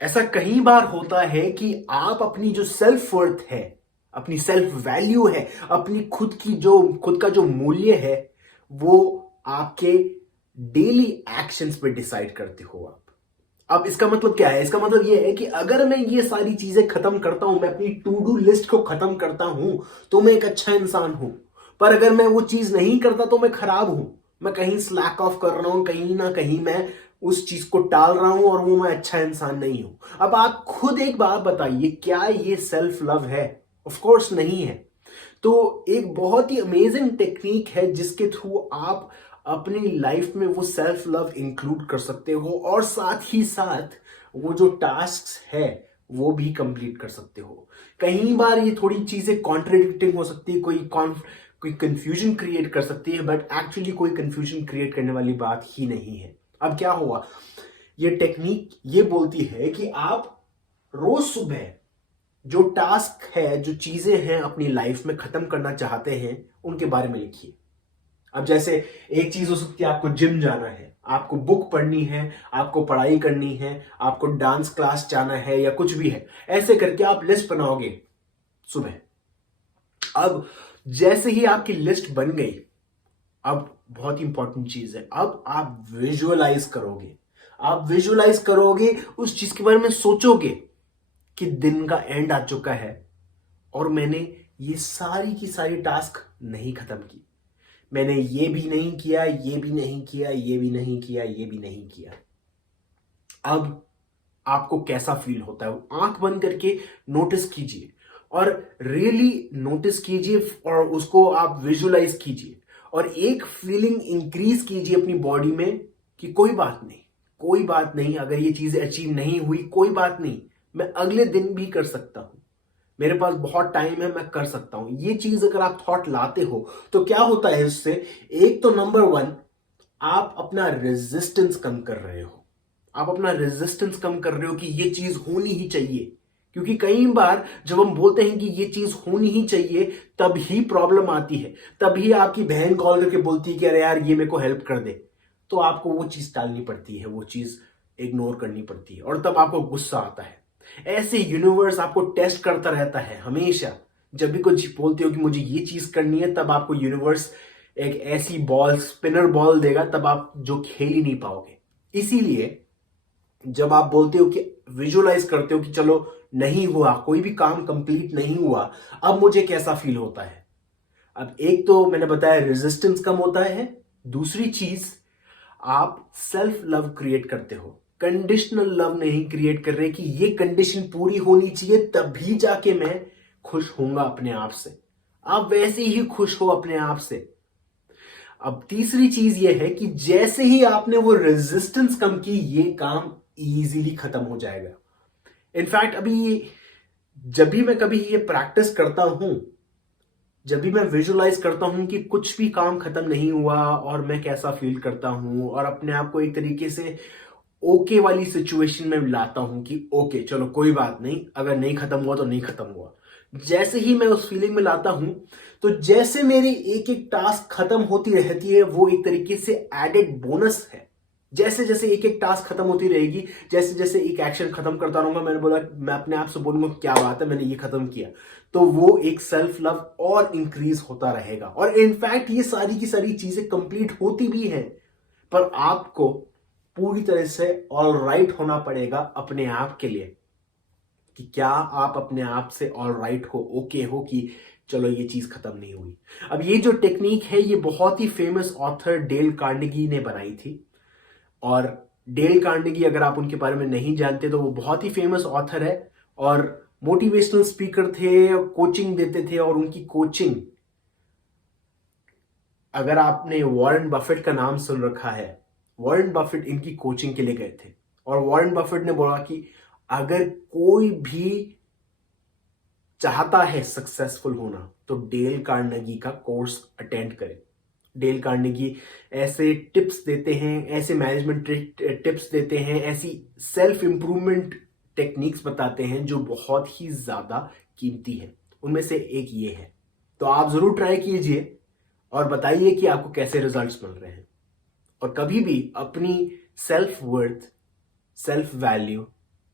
ऐसा कई बार होता है कि आप अपनी जो सेल्फ वर्थ है, अपनी सेल्फ वैल्यू है, अपनी खुद का जो मूल्य है, वो आपके डेली एक्शंस पे डिसाइड करते हो आप। अब इसका मतलब क्या है? इसका मतलब ये है कि अगर मैं ये सारी चीजें खत्म करता हूं, मैं अपनी टू डू लिस्ट को खत्म करता हूं, तो मैं एक अच्छा इंसान हूं। पर अगर मैं वो चीज नहीं करता तो मैं खराब हूं। मैं कहीं स्लैक ऑफ कर रहा हूं, कहीं ना कहीं मैं उस चीज को टाल रहा हूं, और वो मैं अच्छा इंसान नहीं हूं। अब आप खुद एक बात बताइए, क्या ये सेल्फ लव है? ऑफ कोर्स नहीं है। तो एक बहुत ही अमेजिंग टेक्निक है जिसके थ्रू आप अपनी लाइफ में वो सेल्फ लव इंक्लूड कर सकते हो, और साथ ही साथ वो जो टास्क है वो भी कंप्लीट कर सकते हो। कई बार ये थोड़ी चीजें कॉन्ट्रडिक्टिंग हो सकती है, कोई कंफ्यूजन क्रिएट कर सकती है, बट एक्चुअली कोई कंफ्यूजन क्रिएट करने वाली बात ही नहीं है। अब क्या हुआ, ये टेक्निक ये बोलती है कि आप रोज सुबह जो टास्क है, जो चीजें हैं अपनी लाइफ में खत्म करना चाहते हैं, उनके बारे में लिखिए। अब जैसे एक चीज हो सकती है, आपको जिम जाना है, आपको बुक पढ़नी है, आपको पढ़ाई करनी है, आपको डांस क्लास जाना है, या कुछ भी है। ऐसे करके आप लिस्ट बनाओगे सुबह। अब जैसे ही आपकी लिस्ट बन गई, अब बहुत इंपॉर्टेंट चीज है, अब आप विजुअलाइज करोगे। आप विजुअलाइज करोगे, उस चीज के बारे में सोचोगे कि दिन का एंड आ चुका है और मैंने ये सारी की सारी टास्क नहीं खत्म की। मैंने ये भी नहीं किया, ये भी नहीं किया, ये भी नहीं किया, ये भी नहीं किया। अब आपको कैसा फील होता है? आंख बंद करके नोटिस कीजिए, और रियली नोटिस कीजिए, और उसको आप विजुअलाइज कीजिए, और एक फीलिंग इंक्रीज कीजिए अपनी बॉडी में कि कोई बात नहीं, कोई बात नहीं, अगर ये चीजें अचीव नहीं हुई कोई बात नहीं, मैं अगले दिन भी कर सकता हूं, मेरे पास बहुत टाइम है, मैं कर सकता हूं। ये चीज अगर आप थॉट लाते हो तो क्या होता है इससे? एक तो नंबर वन, आप अपना रेजिस्टेंस कम कर रहे हो। आप अपना रेजिस्टेंस कम कर रहे हो कि ये चीज होनी ही चाहिए। क्योंकि कई बार जब हम बोलते हैं कि ये चीज होनी ही चाहिए, तब ही प्रॉब्लम आती है। तभी आपकी बहन कॉल करके बोलती है कि अरे यार ये मेरे को हेल्प कर दे, तो आपको वो चीज टालनी पड़ती है, वो चीज इग्नोर करनी पड़ती है, और तब आपको गुस्सा आता है। ऐसे यूनिवर्स आपको टेस्ट करता रहता है हमेशा। जब भी कुछ बोलते हो कि मुझे ये चीज करनी है, तब आपको यूनिवर्स एक ऐसी बॉल, स्पिनर बॉल देगा, तब आप जो खेल ही नहीं पाओगे। इसीलिए जब आप बोलते हो कि विजुअलाइज करते हो कि चलो नहीं हुआ, कोई भी काम कंप्लीट नहीं हुआ, अब मुझे कैसा फील होता है? अब एक तो मैंने बताया रेजिस्टेंस कम होता है। दूसरी चीज, आप सेल्फ लव क्रिएट करते हो। कंडीशनल लव नहीं क्रिएट कर रहे कि ये कंडीशन पूरी होनी चाहिए तभी जाके मैं खुश होऊंगा अपने आप से। आप वैसे ही खुश हो अपने आप से। अब तीसरी चीज ये है कि जैसे ही आपने वो रेजिस्टेंस कम की, ये काम इजीली खत्म हो जाएगा। इनफैक्ट अभी जब भी मैं कभी ये प्रैक्टिस करता हूं, जब भी मैं विजुअलाइज करता हूं कि कुछ भी काम खत्म नहीं हुआ और मैं कैसा फील करता हूं, और अपने आप को एक तरीके से ओके वाली सिचुएशन में लाता हूं कि ओके चलो कोई बात नहीं, अगर नहीं खत्म हुआ तो नहीं खत्म हुआ। जैसे ही मैं उस फीलिंग में लाता हूं, तो जैसे मेरी एक एक टास्क खत्म होती रहती है, वो एक तरीके से एडेड बोनस है। जैसे जैसे एक एक टास्क खत्म होती रहेगी, जैसे जैसे एक एक्शन खत्म करता रहूंगा, मैंने बोला, मैं अपने आप से बोलूंगा क्या बात है मैंने ये खत्म किया, तो वो एक सेल्फ लव और इंक्रीज होता रहेगा। और इनफैक्ट ये सारी की सारी चीजें कंप्लीट होती भी हैं, पर आपको पूरी तरह से ऑल राइट होना पड़ेगा अपने आप के लिए, कि क्या आप अपने आप से ऑल राइट हो, ओके हो कि चलो ये चीज खत्म नहीं हुई। अब ये जो टेक्निक है, ये बहुत ही फेमस ऑथर डेल कार्नेगी ने बनाई थी। और डेल कार्नेगी, अगर आप उनके बारे में नहीं जानते, तो वो बहुत ही फेमस ऑथर है, और मोटिवेशनल स्पीकर थे, कोचिंग देते थे। और उनकी कोचिंग, अगर आपने वॉरेन बफेट का नाम सुन रखा है, वॉरेन बफेट इनकी कोचिंग के लिए गए थे, और वॉरेन बफेट ने बोला कि अगर कोई भी चाहता है सक्सेसफुल होना, तो डेल कार्नेगी का कोर्स अटेंड करें। डेल कार्नेगी ऐसे टिप्स देते हैं, ऐसे मैनेजमेंट टिप्स देते हैं, ऐसी सेल्फ इंप्रूवमेंट टेक्निक्स बताते हैं जो बहुत ही ज्यादा कीमती है। उनमें से एक ये है। तो आप जरूर ट्राई कीजिए और बताइए कि आपको कैसे रिजल्ट्स मिल रहे हैं। और कभी भी अपनी सेल्फ वर्थ, सेल्फ वैल्यू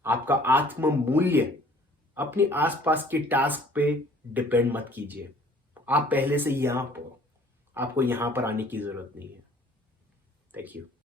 आपका आत्म मूल्य अपने आसपास के टास्क पे डिपेंड मत कीजिए। आप पहले से यहां पर, आपको यहां पर आने की जरूरत नहीं है। Thank you.